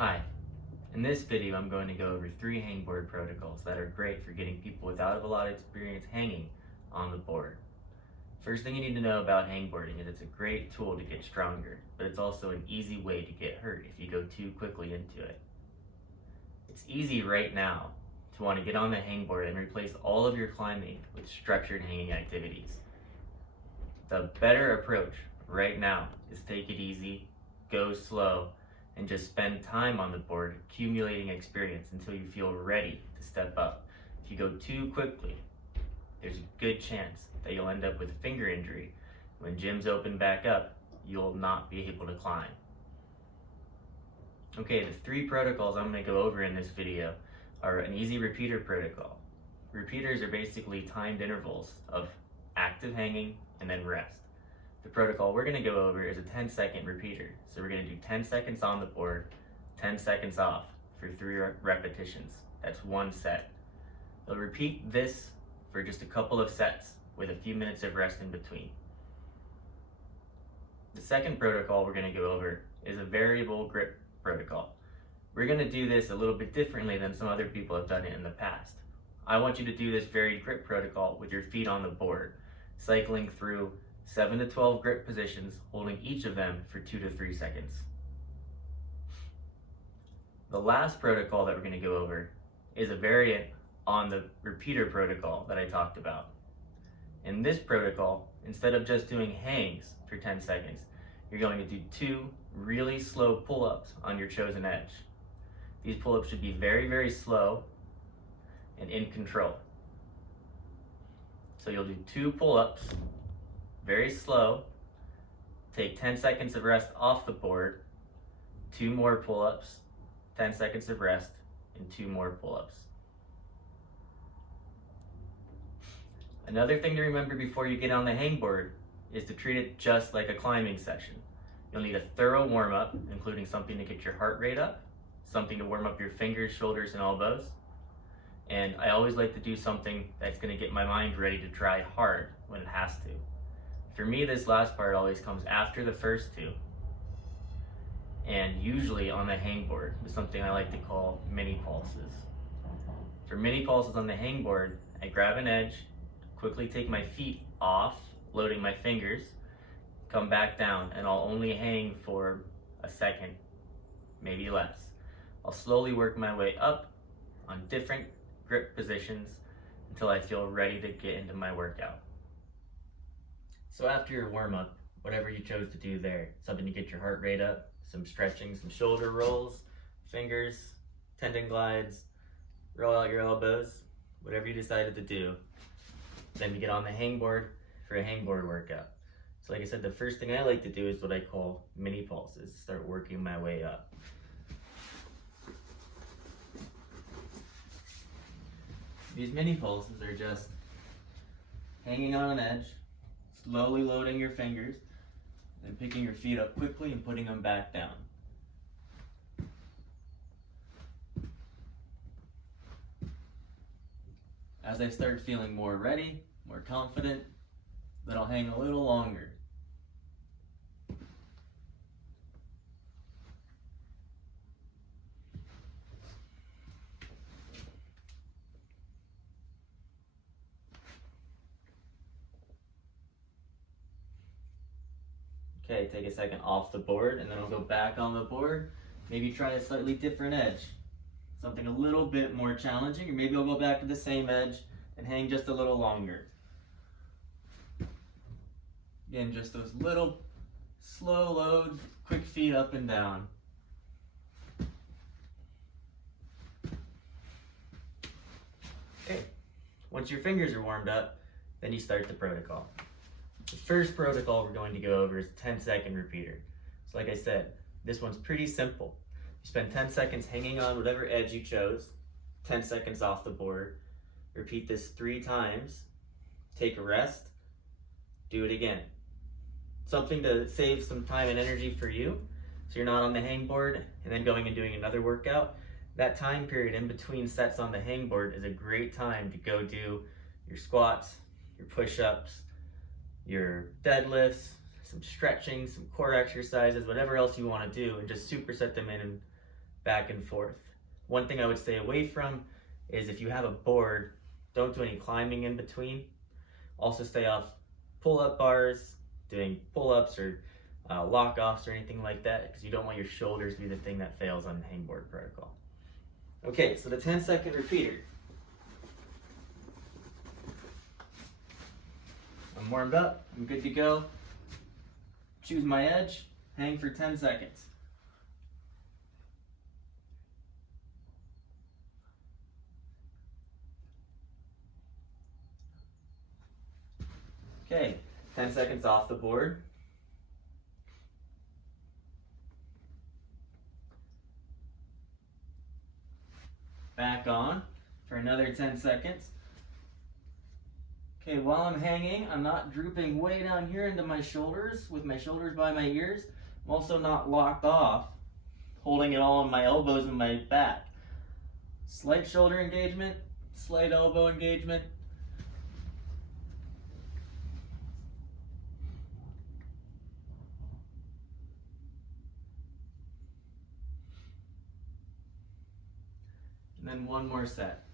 Hi, in this video I'm going to go over 3 hangboard protocols that are great for getting people without a lot of experience hanging on the board. First thing you need to know about hangboarding is it's a great tool to get stronger, but it's also an easy way to get hurt if you go too quickly into it. It's easy right now to want to get on the hangboard and replace all of your climbing with structured hanging activities. The better approach right now is take it easy, go slow, and just spend time on the board accumulating experience until you feel ready to step up. If you go too quickly, there's a good chance that you'll end up with a finger injury. When gyms open back up, you'll not be able to climb. Okay, the 3 protocols I'm going to go over in this video are an easy repeater protocol. Repeaters are basically timed intervals of active hanging and then rest. The protocol we're going to go over is a 10-second repeater. So we're going to do 10 seconds on the board, 10 seconds off for 3 repetitions. That's 1 set. You'll repeat this for just a couple of sets with a few minutes of rest in between. The second protocol we're going to go over is a variable grip protocol. We're going to do this a little bit differently than some other people have done it in the past. I want you to do this varied grip protocol with your feet on the board, cycling through 7 to 12 grip positions, holding each of them for 2 to 3 seconds. The last protocol that we're going to go over is a variant on the repeater protocol that I talked about. In this protocol, instead of just doing hangs for 10 seconds, you're going to do 2 really slow pull-ups on your chosen edge. These pull-ups should be very, very slow and in control. So you'll do 2 pull-ups, very slow, take 10 seconds of rest off the board, 2 more pull-ups, 10 seconds of rest, and 2 more pull-ups. Another thing to remember before you get on the hangboard is to treat it just like a climbing session. You'll need a thorough warm-up, including something to get your heart rate up, something to warm up your fingers, shoulders, and elbows. And I always like to do something that's going to get my mind ready to try hard when it has to. For me, this last part always comes after the first 2, and usually on the hangboard with something I like to call mini pulses. For mini pulses on the hangboard, I grab an edge, quickly take my feet off, loading my fingers, come back down, and I'll only hang for a second, maybe less. I'll slowly work my way up on different grip positions until I feel ready to get into my workout. So after your warm-up, whatever you chose to do there, something to get your heart rate up, some stretching, some shoulder rolls, fingers, tendon glides, roll out your elbows, whatever you decided to do. Then you get on the hangboard for a hangboard workout. So like I said, the first thing I like to do is what I call mini pulses, start working my way up. These mini pulses are just hanging on an edge, slowly loading your fingers, then picking your feet up quickly and putting them back down. As I start feeling more ready, more confident, then I'll hang a little longer. Okay, take a second off the board, and then I'll go back on the board. Maybe try a slightly different edge. Something a little bit more challenging, or maybe I'll go back to the same edge and hang just a little longer. Again, just those little slow loads, quick feet up and down. Okay, once your fingers are warmed up, then you start the protocol. The first protocol we're going to go over is a 10-second repeater. So like I said, this one's pretty simple. You spend 10 seconds hanging on whatever edge you chose, 10 seconds off the board. Repeat this 3 times, take a rest, do it again. Something to save some time and energy for you, so you're not on the hangboard and then going and doing another workout. That time period in between sets on the hangboard is a great time to go do your squats, your push-ups, your deadlifts, some stretching, some core exercises, whatever else you want to do, and just superset them in back and forth. One thing I would stay away from is if you have a board, don't do any climbing in between. Also stay off pull-up bars, doing pull-ups or lock-offs or anything like that, because you don't want your shoulders to be the thing that fails on the hangboard protocol. Okay, so the 10-second repeater. I'm warmed up, I'm good to go. Choose my edge, hang for 10 seconds. Okay, 10 seconds off the board. Back on for another 10 seconds. Okay, while I'm hanging, I'm not drooping way down here into my shoulders with my shoulders by my ears. I'm also not locked off, holding it all on my elbows and my back. Slight shoulder engagement, slight elbow engagement. And then one more set.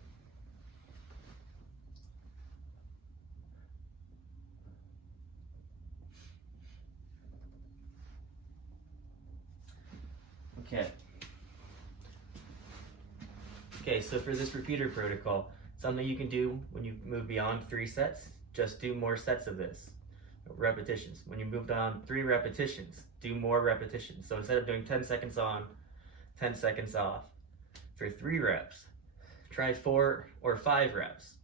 Okay, so for this repeater protocol, something you can do when you move beyond 3 sets, just do more sets of this. Repetitions. When you move on 3 repetitions, do more repetitions. So instead of doing 10 seconds on, 10 seconds off, for 3 reps, try 4 or 5 reps.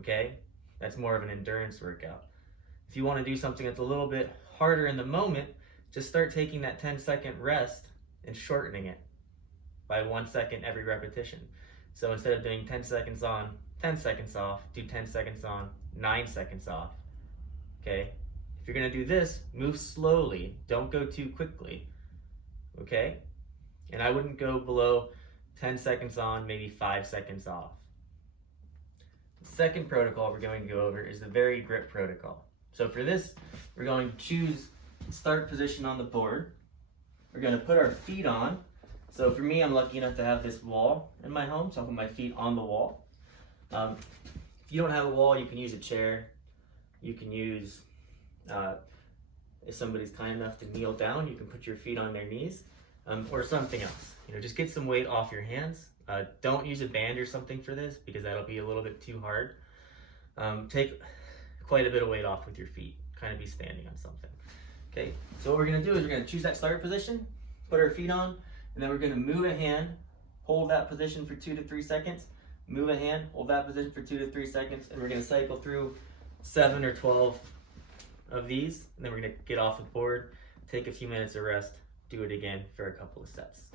Okay? That's more of an endurance workout. If you want to do something that's a little bit harder in the moment, just start taking that 10-second rest and shortening it by 1 second every repetition. So instead of doing 10 seconds on, 10 seconds off, do 10 seconds on, 9 seconds off. Okay? If you're going to do this, move slowly. Don't go too quickly. Okay? And I wouldn't go below 10 seconds on, maybe 5 seconds off. The second protocol we're going to go over is the varied grip protocol. So for this, we're going to choose start position on the board. We're going to put our feet on. So for me, I'm lucky enough to have this wall in my home, so I'll put my feet on the wall. If you don't have a wall, you can use a chair. You can use, if somebody's kind enough to kneel down, you can put your feet on their knees, or something else. Just get some weight off your hands. Don't use a band or something for this, because that'll be a little bit too hard. Take quite a bit of weight off with your feet, kind of be standing on something. Okay, so what we're gonna do is we're gonna choose that start position, put our feet on, and then we're gonna move a hand, hold that position for 2 to 3 seconds, move a hand, hold that position for 2 to 3 seconds, and we're gonna cycle through 7 or 12 of these, and then we're gonna get off the board, take a few minutes of rest, do it again for a couple of sets.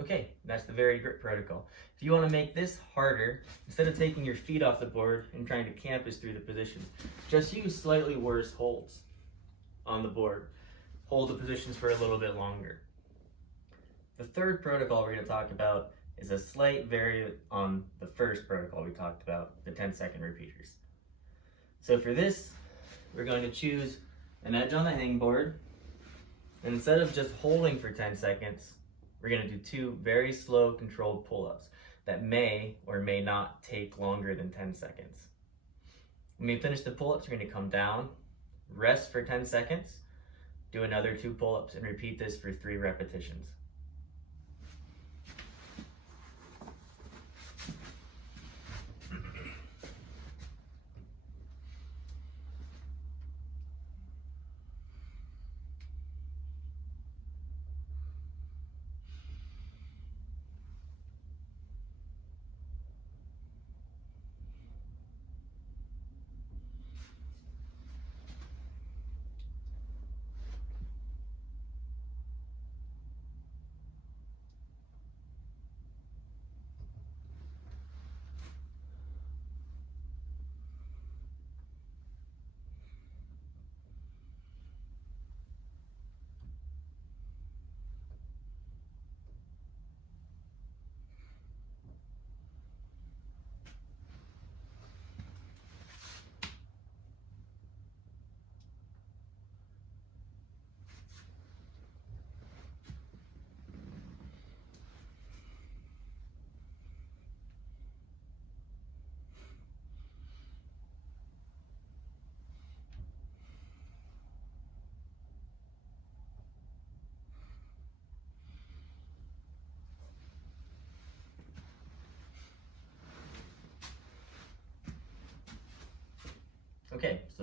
Okay, that's the varied grip protocol. If you want to make this harder, instead of taking your feet off the board and trying to campus through the positions, just use slightly worse holds on the board. Hold the positions for a little bit longer. The third protocol we're going to talk about is a slight variant on the first protocol we talked about, the 10-second repeaters. So for this, we're going to choose an edge on the hangboard, and instead of just holding for 10 seconds, we're going to do 2 very slow controlled pull-ups that may or may not take longer than 10 seconds. When we finish the pull-ups, we're going to come down, rest for 10 seconds, do another 2 pull-ups, and repeat this for 3 repetitions.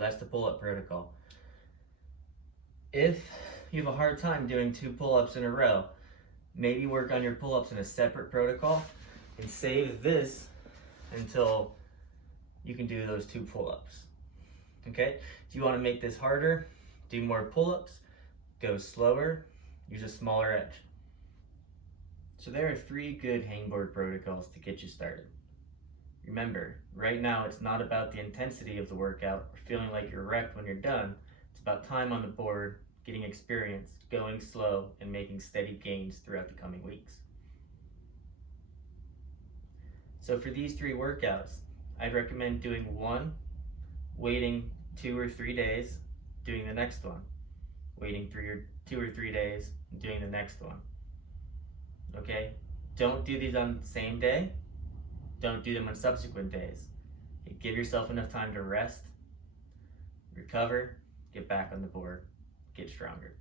that's the pull-up protocol. If you have a hard time doing 2 pull-ups in a row, maybe work on your pull-ups in a separate protocol and save this until you can do those 2 pull-ups. Okay? If you want to make this harder, do more pull-ups, go slower, use a smaller edge. So there are 3 good hangboard protocols to get you started. Remember, right now it's not about the intensity of the workout or feeling like you're wrecked when you're done. It's about time on the board, getting experience, going slow, and making steady gains throughout the coming weeks. So for these 3 workouts, I'd recommend doing one, waiting 2 or 3 days, doing the next one, waiting 2 or 3 days, and doing the next one. Okay? Don't do these on the same day. Don't do them on subsequent days. Give yourself enough time to rest, recover, get back on the board, get stronger.